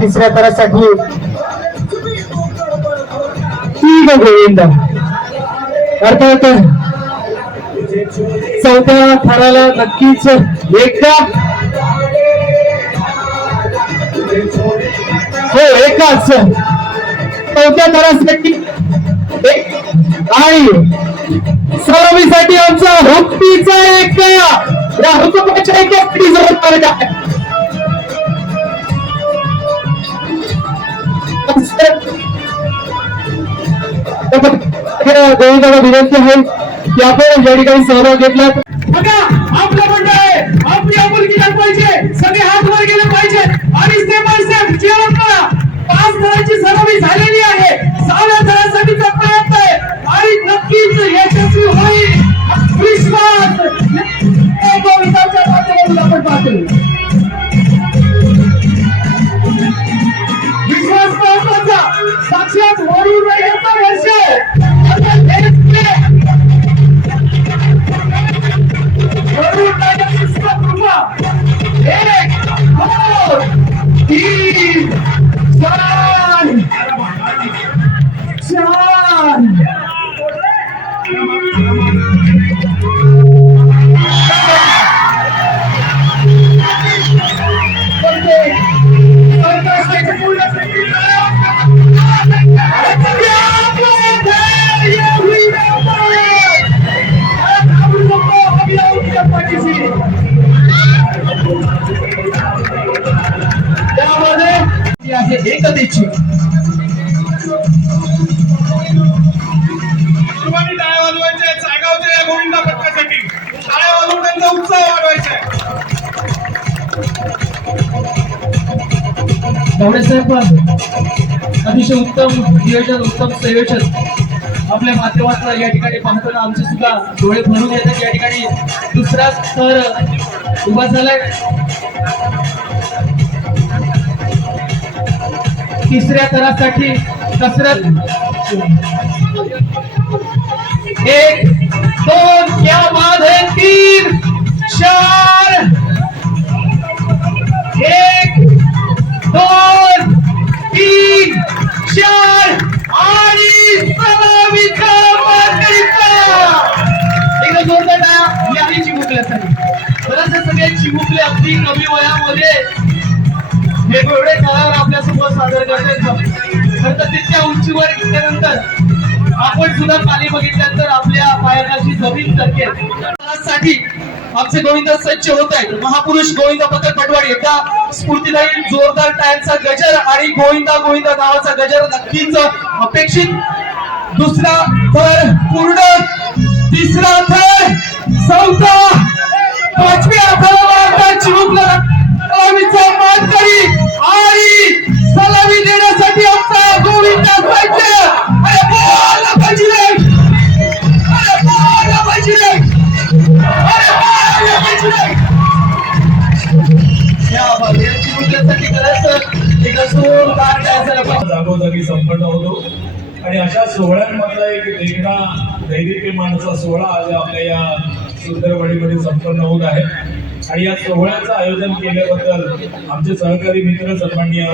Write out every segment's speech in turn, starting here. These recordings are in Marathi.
तिसऱ्या थरासाठी तीन गोविंद अर्थात चौथ्या थराला नक्कीच एकदा हो एकाच चौथ्या थरासाठी आणि सरावीसाठी आमचा हुक्तीचा एक या हुकुमाच्या एका पिढीचा मार्ग आहे गोविंदाला विनंती आहे की आपण या ठिकाणी सहभाग घेतला. बघा आपलं म्हणणं आहे आपली आपुलकी दाखवायचे सगळे हात वर गेले पाहिजे आणि स्टेप बाय स्टेप जेवण करा. पाच थराची सरावी झालेली आहे. सहाव्या थरासाठीचा प्रयत्न आहे आणि नक्कीच यशस्वी होईल. विश्वास. या माध्यमातून आपण पाहतो. विश्वास महत्त्वाचा. साक्षात हो आहे एकतेची सर्वांनी टाळ्या वाजवायच्या आहेत सायगावच्या या गोविंदा पथकासाठी. टाळ्या वाजवून त्यांचा उत्साह वाढवायचा आहे. गावडे साहेब अतिशय उत्तम नियोजन उत्तम संयोजन आपल्या माध्यमातून या ठिकाणी पाहताना आमचे सुद्धा डोळे भरून येतात. या ठिकाणी दुसरा स्तर उभा झालाय. तिसऱ्या थरासाठी कसरत. एक दोन क्या बाद है तीन चार. एक दोन तीन चार. आणि सलामीचा मार्गरीचा एकदा जोरदार टाळ्या यादी चिमुकल्यासाठी बरेचसे सगळे चिमुकले अगदी कमी वयामध्ये. हे एवढे कलाकार आपल्यासोबत सादर करतात नंतर तर तितक्या उंचीवर गेल्यानंतर आपण सुद्धा खाली बघितल्यानंतर आपल्या पायाची जमीन सरकेल साठी आमचे गोविंद सज्ज होत आहेत. महापुरुष गोविंद पथक पटवाडी एकदा स्फूर्तीदायी जोरदार टायमचा गजर आणि गोविंदा गोविंदा नावाचा गजर नक्कीच अपेक्षित. दुसरा थर पूर्ण तिसरा थर चौथा पाचव्या थरावर चिमुकला. जागोजागी संपन्न होतो. आणि अशा सोहळ्यांमधला एक देखणा दैदिप्यमानाचा सोहळा आज आपल्या या सुंदरवाडीमध्ये संपन्न होत आहे. आणि या सोहळ्याचं आयोजन केल्याबद्दल आमचे सहकारी मित्र सन्मान्य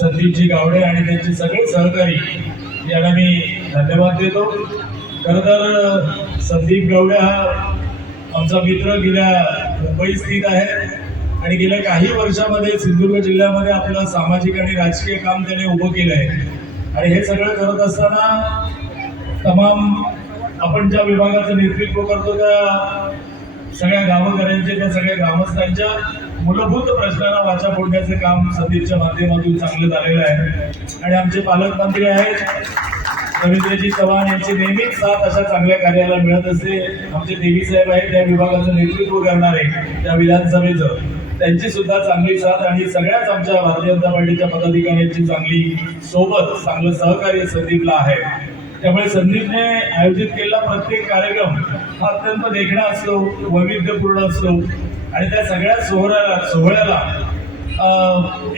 संदीपजी गावडे आणि त्यांचे सगळे सहकारी यांना मी धन्यवाद देतो. खरं तर संदीप गावडे हा आमचा मित्र गेल्या मुंबई स्थित आहे. आणि गेल्या काही वर्षामध्ये सिंधुदुर्ग जिल्ह्यामध्ये आपलं सामाजिक आणि राजकीय काम त्याने उभं केलं आहे. आणि हे सगळं करत असताना तमाम आपण ज्या विभागाचं नेतृत्व करतो त्या सगळ्या गावकऱ्यांचे त्या सगळ्या ग्रामस्थांच्या मूलभूत प्रश्नांना वाचा फोडण्याचं काम संदीपच्या माध्यमातून चांगलं झालेलं आहे. आणि आमचे पालकमंत्री आहेत रवींद्रजी चव्हाण यांची नेहमीच साथ अशा चांगल्या कार्याला मिळत असते. आमचे देवी साहेब आहेत त्या विभागाचं नेतृत्व करणारे त्या विधानसभेचं. त्यांची सुद्धा चांगली साथ आणि सगळ्याच आमच्या भारतीय जनता पार्टीच्या पदाधिकाऱ्यांची चांगली सोबत चांगलं सहकार्य संदीपला आहे. त्यामुळे संदीपने आयोजित केलेला प्रत्येक कार्यक्रम हा अत्यंत देखणा असतो वैविध्यपूर्ण असतो आणि त्या सगळ्या सोहळ्याला सोहळ्याला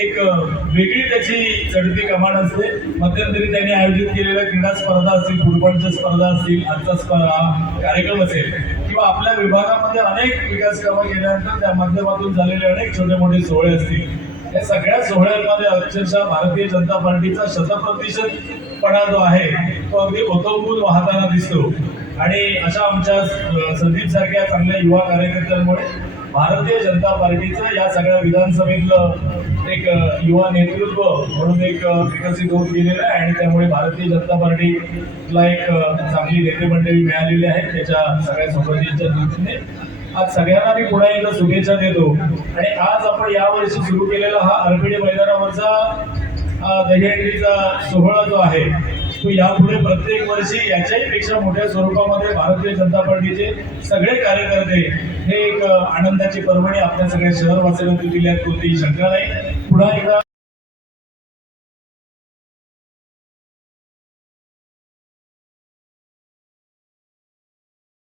एक वेगळी त्याची चढती कमान असते. मध्यंतरी त्यांनी आयोजित केलेल्या क्रीडा स्पर्धा असतील फुटबॉलच्या स्पर्धा असतील आजचा स्पर्धा कार्यक्रम असेल. किंवा आपल्या विभागामध्ये अनेक विकास कामं केल्यानंतर त्या माध्यमातून झालेले अनेक छोटे मोठे सोहळे असतील. या सगळ्या सोहळ्यांमध्ये अक्षरशः भारतीय जनता पार्टीचा शतप्रतिशतपणा जो आहे तो अगदी ओतंबून वाहताना दिसतो. आणि अशा आमच्या संदीप सारख्या चांगल्या युवा कार्यकर्त्यांमुळे भारतीय जनता पार्टीचं या सगळ्या विधानसभेतलं एक युवा नेतृत्व म्हणून एक विकसित होत गेलेलं आहे आणि त्यामुळे भारतीय जनता पार्टीला एक चांगली नेते मंडळी मिळालेली आहे त्याच्या सगळ्या संबंधीच्या दृष्टीने. आज सगळ्यांना मी पुन्हा एकदा शुभेच्छा देतो. आणि आज आपण यावर्षी सुरू केलेला हा आरपीडी मैदानावरचा दहीहंडीचा सोहळा जो आहे तो यापुढे प्रत्येक वर्षी याच्याही पेक्षा मोठ्या स्वरूपामध्ये भारतीय जनता पार्टीचे सगळे कार्यकर्ते हे एक आनंदाची पर्वणी आपल्या सगळ्या शहरवासियांना दिली यात कोणतीही शंका नाही. पुन्हा एकदा